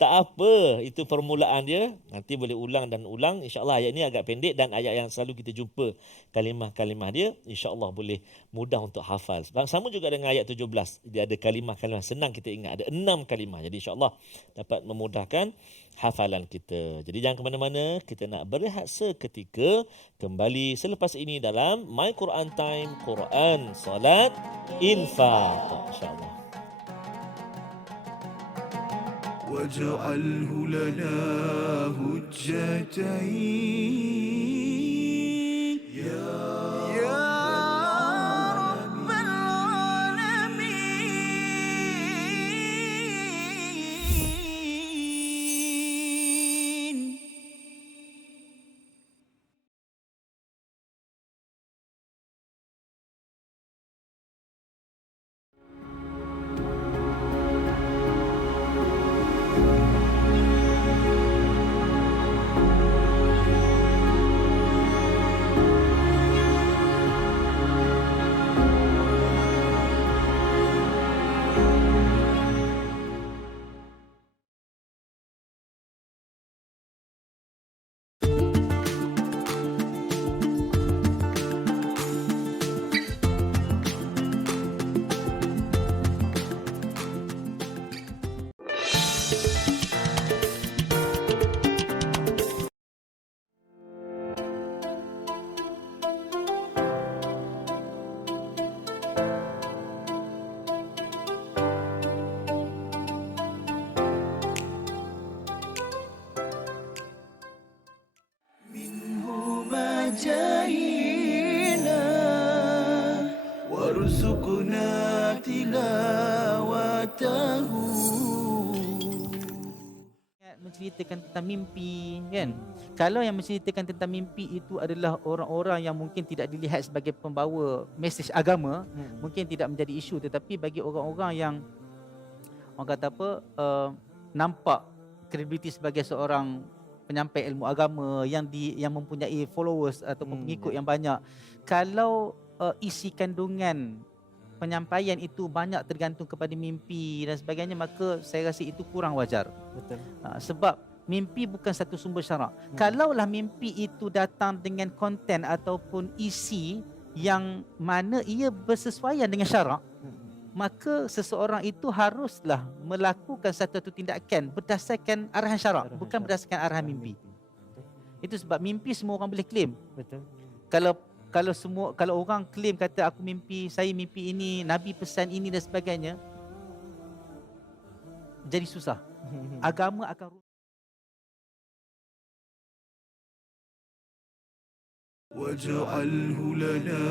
Tak apa. Itu permulaan dia. Nanti boleh ulang dan ulang. InsyaAllah ayat ni agak pendek dan ayat yang selalu kita jumpa kalimah-kalimah dia. InsyaAllah boleh mudah untuk hafal. Sama juga dengan ayat 17. Dia ada kalimah-kalimah senang kita ingat. Ada 6 kalimah. Jadi insyaAllah dapat memudahkan hafalan kita. Jadi jangan ke mana-mana. Kita nak berehat seketika. Kembali selepas ini dalam My Quran Time, Quran, Salat, Infaq. InsyaAllah. واجعله لنا هجتين يا رب العالمين. جاهنا وارزقنا تلاوته. Menceritakan tentang mimpi kan. Kalau yang menceritakan tentang mimpi itu adalah orang-orang yang mungkin tidak dilihat sebagai pembawa mesej agama, mungkin tidak menjadi isu, tetapi bagi orang-orang yang orang kata apa nampak kredibiliti sebagai seorang penyampai ilmu agama yang mempunyai followers ataupun pengikut yang banyak, kalau isi kandungan penyampaian itu banyak tergantung kepada mimpi dan sebagainya, maka saya rasa itu kurang wajar. Betul. Sebab mimpi bukan satu sumber syarak. Kalaulah mimpi itu datang dengan konten ataupun isi yang mana ia bersesuaian dengan syarak, maka seseorang itu haruslah melakukan satu tindakan berdasarkan arahan syarak, bukan berdasarkan arahan mimpi. Itu sebab mimpi semua orang boleh claim. Betul. Kalau orang claim kata aku mimpi, saya mimpi ini, Nabi pesan ini dan sebagainya, jadi susah. Agama akan واجعله لنا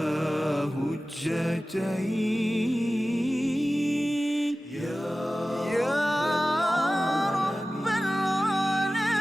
هجتين يا رب العالمين.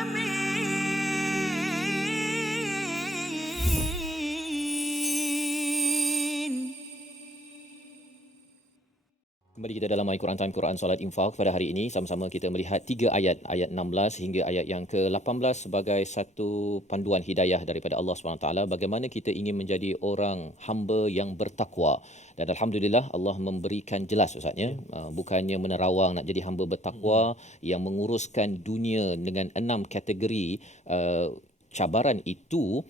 Kembali kita dalam My Quran Time, Quran Solat Infak. Pada hari ini sama-sama kita melihat 3 ayat, ayat 16 hingga ayat yang ke-18 sebagai satu panduan hidayah daripada Allah SWT bagaimana kita ingin menjadi orang hamba yang bertakwa. Dan alhamdulillah Allah memberikan jelas Ustaznya, bukannya menerawang nak jadi hamba bertakwa yang menguruskan dunia dengan 6 kategori cabaran itu.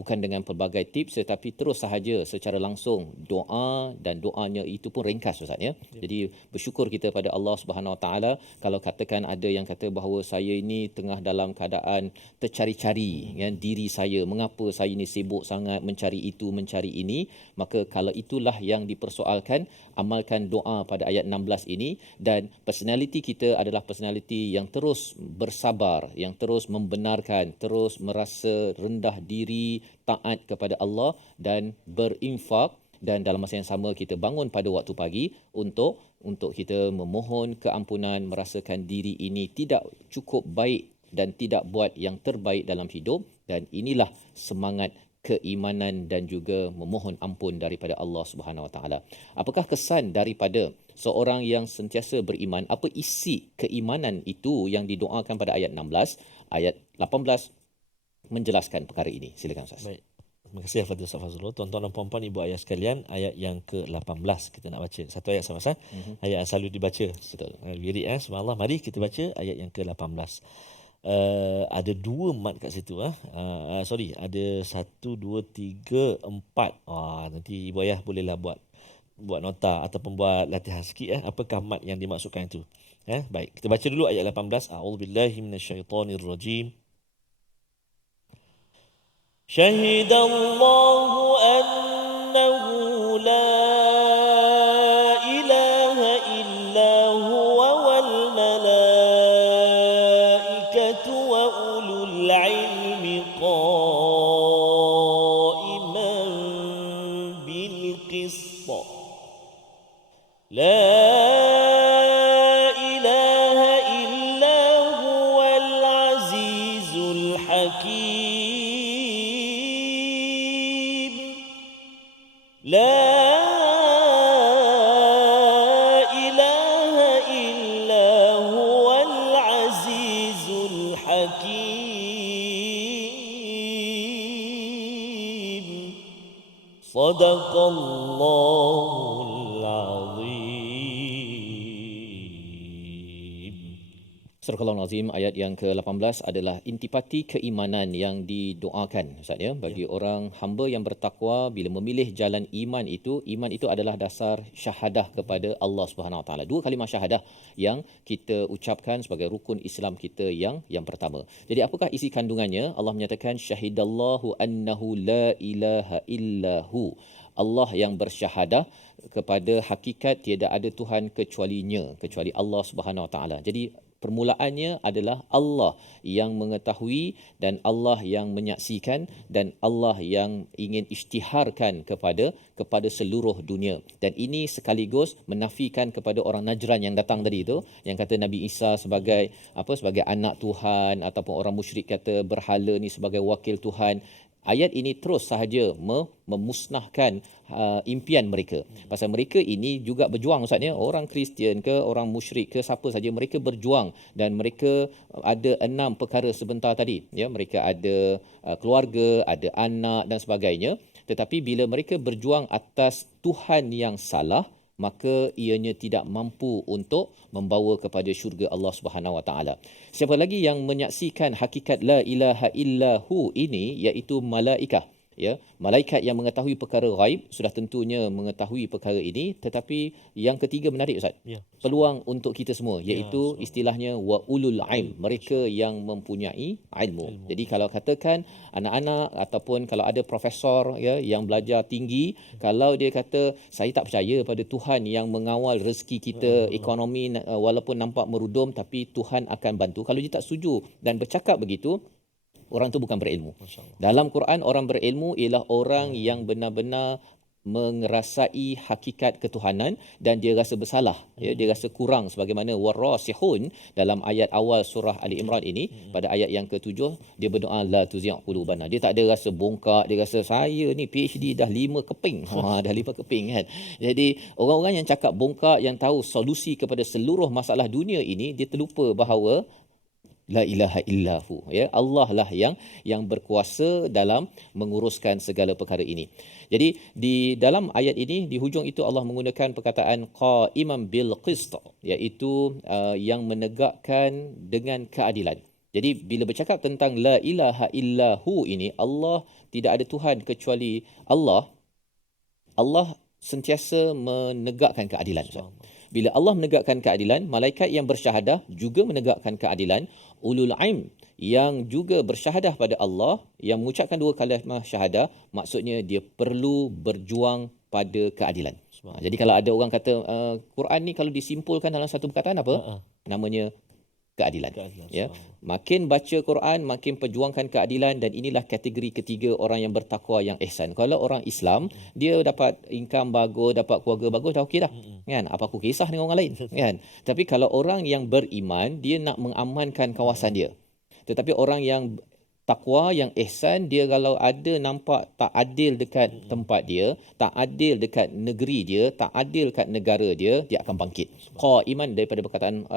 Bukan dengan pelbagai tips tetapi terus sahaja secara langsung doa, dan doanya itu pun ringkas Ustaz ya. Jadi bersyukur kita pada Allah Subhanahu Wa Taala. Kalau katakan ada yang kata bahawa saya ini tengah dalam keadaan tercari-cari ya, diri saya, mengapa saya ini sibuk sangat mencari itu mencari ini, maka kalau itulah yang dipersoalkan, amalkan doa pada ayat 16 ini. Dan personality kita adalah personality yang terus bersabar, yang terus membenarkan, terus merasa rendah diri, taat kepada Allah dan berinfak, dan dalam masa yang sama kita bangun pada waktu pagi untuk kita memohon keampunan, merasakan diri ini tidak cukup baik dan tidak buat yang terbaik dalam hidup, dan inilah semangat keimanan dan juga memohon ampun daripada Allah Subhanahu Wa Taala. Apakah kesan daripada seorang yang sentiasa beriman? Apa isi keimanan itu yang didoakan pada ayat 16? Ayat 18 menjelaskan perkara ini. Silakan Ustaz. Baik. Terima kasih Fadil Ustaz Fazrul. Tuan-tuan dan puan-puan, ibu ayah sekalian, ayat yang ke-18 kita nak baca. Satu ayat sama-sama. Ayat yang selalu dibaca. Betul. Wirid subhanallah. Mari kita baca ayat yang ke-18. Ada 2 mat kat situ ada 1, 2, 3, 4. Nanti ibu ayah bolehlah buat nota ataupun buat latihan sikit apakah mat yang dimaksudkan itu. Baik, kita baca dulu ayat 18. A'udzubillahi minasyaitonirrajim. Syahidallahu annahu la ilaha illa huwa wal malaikatu wa ulul ilmi qa'iman bil qist. La ilaha illa huwal azizul hakim. لا إله إلا هو العزيز الحكيم. صدق الله العظيم. Surah Al-Azim ayat yang ke-18 adalah intipati keimanan yang didoakan Ustaz ya, bagi orang hamba yang bertakwa. Bila memilih jalan iman itu adalah dasar syahadah kepada Allah Subhanahu Wa Taala. 2 kalimah syahadah yang kita ucapkan sebagai rukun Islam kita yang pertama. Jadi apakah isi kandungannya? Allah menyatakan syahidallahu annahu la ilaha illahu. Allah yang bersyahadah kepada hakikat tiada ada Tuhan kecuali Allah Subhanahu Wa Taala. Jadi permulaannya adalah Allah yang mengetahui dan Allah yang menyaksikan dan Allah yang ingin isytiharkan kepada seluruh dunia. Dan ini sekaligus menafikan kepada orang Najran yang datang tadi itu, yang kata Nabi Isa sebagai sebagai anak Tuhan, ataupun orang musyrik kata berhala ni sebagai wakil Tuhan. Ayat ini terus sahaja memusnahkan impian mereka. Pasal mereka ini juga berjuang, Ustaz ya, orang Kristian ke orang musyrik ke siapa saja, mereka berjuang dan mereka ada 6 perkara sebentar tadi ya, mereka ada keluarga, ada anak dan sebagainya. Tetapi bila mereka berjuang atas Tuhan yang salah, maka ianya tidak mampu untuk membawa kepada syurga Allah Subhanahu Wa Taala. Siapa lagi yang menyaksikan hakikat la ilaha illahu ini, iaitu malaikah. Ya, malaikat yang mengetahui perkara ghaib sudah tentunya mengetahui perkara ini. Tetapi yang ketiga menarik, Ustaz. Ya. Peluang untuk kita semua, iaitu istilahnya wa ulul ilm, mereka yang mempunyai ilmu. Jadi kalau katakan anak-anak ataupun kalau ada profesor ya yang belajar tinggi, kalau dia kata saya tak percaya pada Tuhan yang mengawal rezeki kita, ekonomi walaupun nampak merudum tapi Tuhan akan bantu. Kalau dia tak setuju dan bercakap begitu, orang tu bukan berilmu. Dalam Quran, orang berilmu ialah orang yang benar-benar mengerasai hakikat ketuhanan dan dia rasa bersalah, ya, dia rasa kurang, sebagaimana warasihun dalam ayat awal surah Ali Imran ini, pada ayat yang ke-7 dia berdoa la tuzigh qulubana. Dia tak ada rasa bongkak, dia rasa saya ni PhD dah 5 keping. Dah 5 keping kan. Jadi orang-orang yang cakap bongkak, yang tahu solusi kepada seluruh masalah dunia ini, dia terlupa bahawa la ilaha illahu, ya, Allah lah yang berkuasa dalam menguruskan segala perkara ini. Jadi di dalam ayat ini, di hujung itu Allah menggunakan perkataan qa'iman bil qist, iaitu yang menegakkan dengan keadilan. Jadi bila bercakap tentang la ilaha illahu ini, Allah tidak ada Tuhan kecuali Allah. Allah sentiasa menegakkan keadilan. Bila Allah menegakkan keadilan, malaikat yang bersyahadah juga menegakkan keadilan. Ulul ilm yang juga bersyahadah pada Allah, yang mengucapkan 2 kalimah syahadah, maksudnya dia perlu berjuang pada keadilan. Jadi kalau ada orang kata Quran ni kalau disimpulkan dalam satu perkataan apa? Namanya keadilan. Ya. Makin baca Quran, makin perjuangkan keadilan, dan inilah kategori ketiga orang yang bertakwa yang ihsan. Kalau orang Islam, dia dapat income bagus, dapat keluarga bagus, dah okey dah. Kan? Apa aku kisah dengan orang lain, kan? Tapi kalau orang yang beriman, dia nak mengamankan kawasan dia. Tetapi orang yang takwa, yang ihsan, dia kalau ada nampak tak adil dekat tempat dia, tak adil dekat negeri dia, tak adil dekat negara dia, dia akan bangkit. Qa'iman daripada perkataan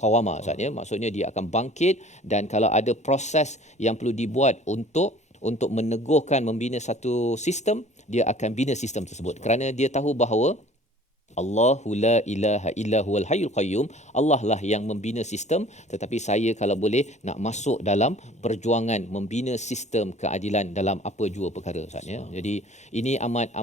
qawama, maksudnya dia akan bangkit, dan kalau ada proses yang perlu dibuat untuk meneguhkan, membina satu sistem, dia akan bina sistem tersebut. Kerana dia tahu bahawa Allahu la ilaha illa huwal hayyul qayyum, Allah lah yang membina sistem, tetapi saya kalau boleh nak masuk dalam perjuangan membina sistem keadilan dalam apa jua perkara, Ustaz, ya. Jadi ini amat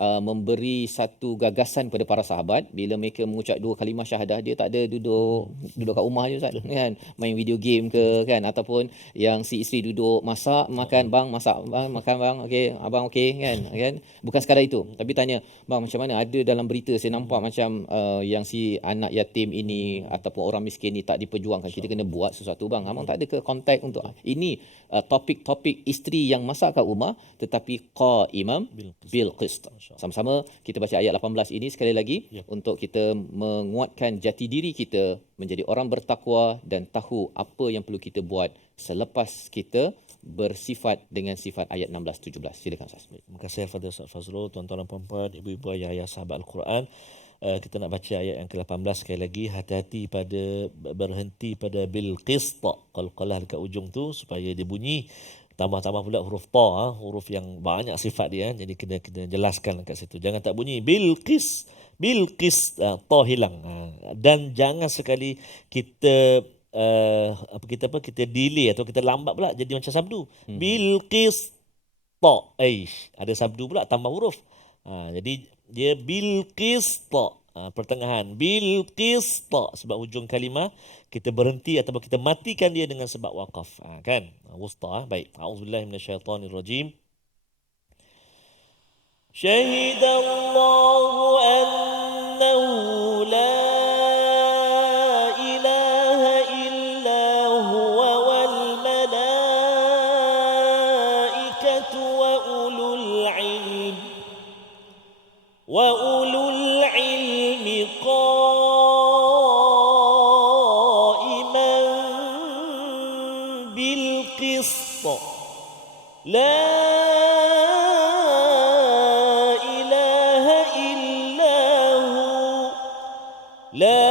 memberi satu gagasan kepada para sahabat. Bila mereka mengucap 2 kalimah syahadah, dia tak ada duduk kat rumah je, Ustaz, kan, main video game ke, kan, ataupun yang si isteri duduk masak, makan bang, masak bang, makan bang, okey, abang okey, kan. Bukan sekadar itu, tapi tanya, bang macam mana, ada dalam berita saya nampak macam yang si anak yatim ini ataupun orang miskin ni tak diperjuangkan, kita kena buat sesuatu bang. Abang tak ada ke kontak untuk ini topik-topik isteri yang masak kat rumah, tetapi qaimam bil qist. Sama-sama kita baca ayat 18 ini sekali lagi, untuk kita menguatkan jati diri kita menjadi orang bertakwa dan tahu apa yang perlu kita buat selepas kita bersifat dengan sifat ayat 16-17. Silakan, Ustaz. Terima kasih kepada Ustaz Fazrul, tuan-tuan dan puan-puan, ibu-ibu, ayah-ayah sahabat Al-Quran. Kita nak baca ayat yang ke-18 sekali lagi. Hati-hati pada berhenti pada bil qist, qalqalah dekat ujung tu supaya dia bunyi. Tambah-tambah pula huruf ta, huruf yang banyak sifat dia, jadi kena jelaskan kat situ. Jangan tak bunyi bil qist, ta hilang. Dan jangan sekali kita kita delay atau kita lambat pula jadi macam sabdu. Bil qist ta, ada sabdu pula tambah huruf. Jadi dia bil qist, pertengahan bil qist, sebab hujung kalimah kita berhenti atau kita matikan dia dengan sebab waqaf, kan, wusta. Baik, auzubillahi minasyaitonirrajim. Syahidallahu annahu la ilaha وأولو العلم قائما بالقسط لا إله إلا هو لا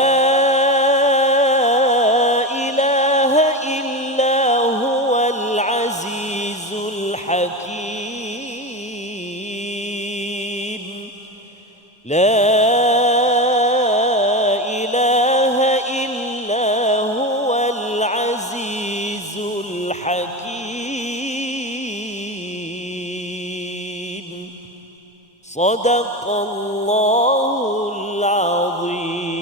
إله إلا هو العزيز الحكيم لا إله إلا هو العزيز الحكيم صدق الله العظيم.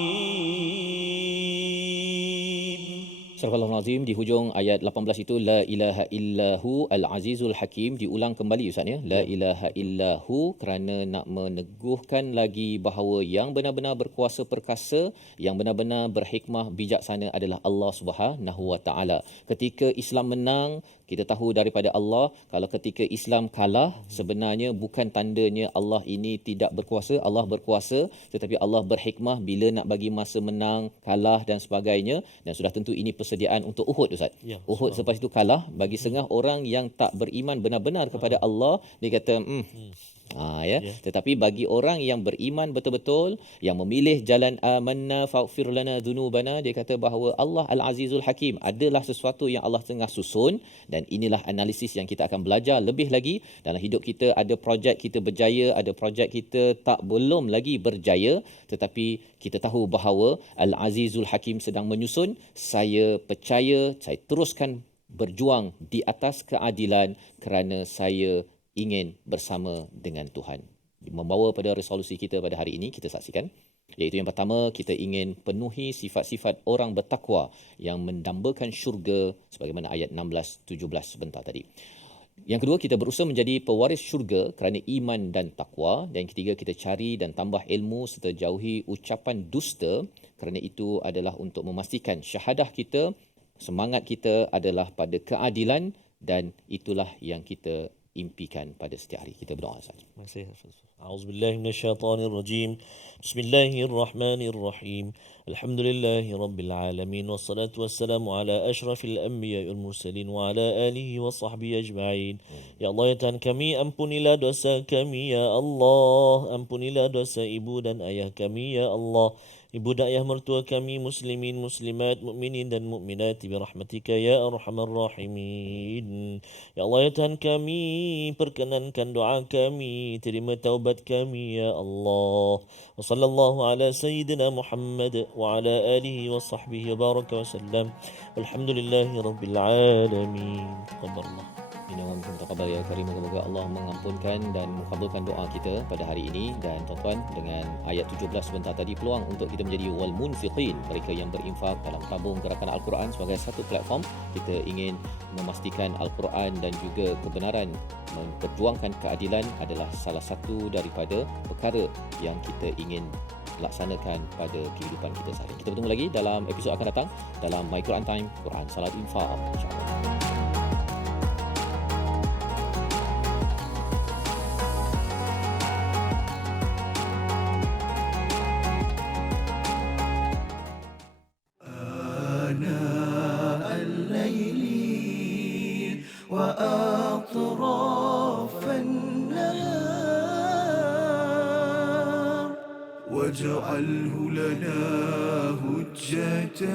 Surah Al-Azim di hujung ayat 18 itu la ilaha illahu al-azizul hakim diulang kembali Ustaz ya. La ilaha illahu kerana nak meneguhkan lagi bahawa yang benar-benar berkuasa perkasa, yang benar-benar berhikmah bijaksana adalah Allah Subhanahu Wa Taala. Ketika Islam menang, kita tahu daripada Allah, kalau ketika Islam kalah, sebenarnya bukan tandanya Allah ini tidak berkuasa, Allah berkuasa, tetapi Allah berhikmah bila nak bagi masa menang, kalah dan sebagainya. Dan sudah tentu ini persediaan untuk Uhud Ustaz. Ya, Uhud selepas itu kalah, bagi setengah orang yang tak beriman benar-benar kepada Allah, dia kata Tetapi bagi orang yang beriman betul-betul, yang memilih jalan amanna faghfir lana dhunubana, dia kata bahawa Allah Al-Azizul Hakim adalah sesuatu yang Allah tengah susun. Dan inilah analisis yang kita akan belajar lebih lagi dalam hidup kita. Ada projek kita berjaya, ada projek kita belum lagi berjaya, tetapi kita tahu bahawa Al-Azizul Hakim sedang menyusun. Saya percaya, saya teruskan berjuang di atas keadilan kerana saya ingin bersama dengan Tuhan. Membawa pada resolusi kita pada hari ini, kita saksikan, iaitu yang pertama, kita ingin penuhi sifat-sifat orang bertakwa yang mendambakan syurga sebagaimana ayat 16-17 sebentar tadi. Yang kedua, kita berusaha menjadi pewaris syurga kerana iman dan takwa. Dan yang ketiga, kita cari dan tambah ilmu serta jauhi ucapan dusta, kerana itu adalah untuk memastikan syahadah kita, semangat kita adalah pada keadilan, dan itulah yang kita impikan pada setiap hari. Kita berdoa saja. Terima kasih. A'udzubillahi minasyaitonirrajim. Bismillahirrahmanirrahim. Alhamdulillahi rabbil alamin wassalatu wassalamu ala asyrafil anbiya'i wal mursalin wa ala alihi wa sahbihi ajma'in. Ya Allah, ya Tuhan kami, ampunilah dosa kami ya Allah, ampunilah dosa ibu dan ayah kami ya Allah, ibu dan ayah mertua kami, muslimin, muslimat, mukminin dan mukminat bi rahmatika ya arhamar rahimin. Ya Allah, ya Tuhan kami, perkenankan doa kami, terima taubat kami ya Allah. Wa sallallahu ala sayyidina Muhammad wa ala alihi wa sahbihi wa baraka wa sallam. Walhamdulillahi rabbil alamin. Taqabbalallah. Minum taqabbal ya karim, semoga Allah mengampunkan dan mengabulkan doa kita pada hari ini. Dan tuan-tuan, dengan ayat 17 sebentar tadi, peluang untuk kita menjadi wal munfiqin, mereka yang berinfak dalam tabung gerakan Al-Quran sebagai satu platform. Kita ingin memastikan Al-Quran dan juga kebenaran, memperjuangkan keadilan adalah salah satu daripada perkara yang kita ingin laksanakan pada kehidupan kita seharian. Kita bertemu lagi dalam episod akan datang dalam My Quran Time, Quran Salat Infaq, insya-Allah. وأطراف النهار واجعله لنا هجتين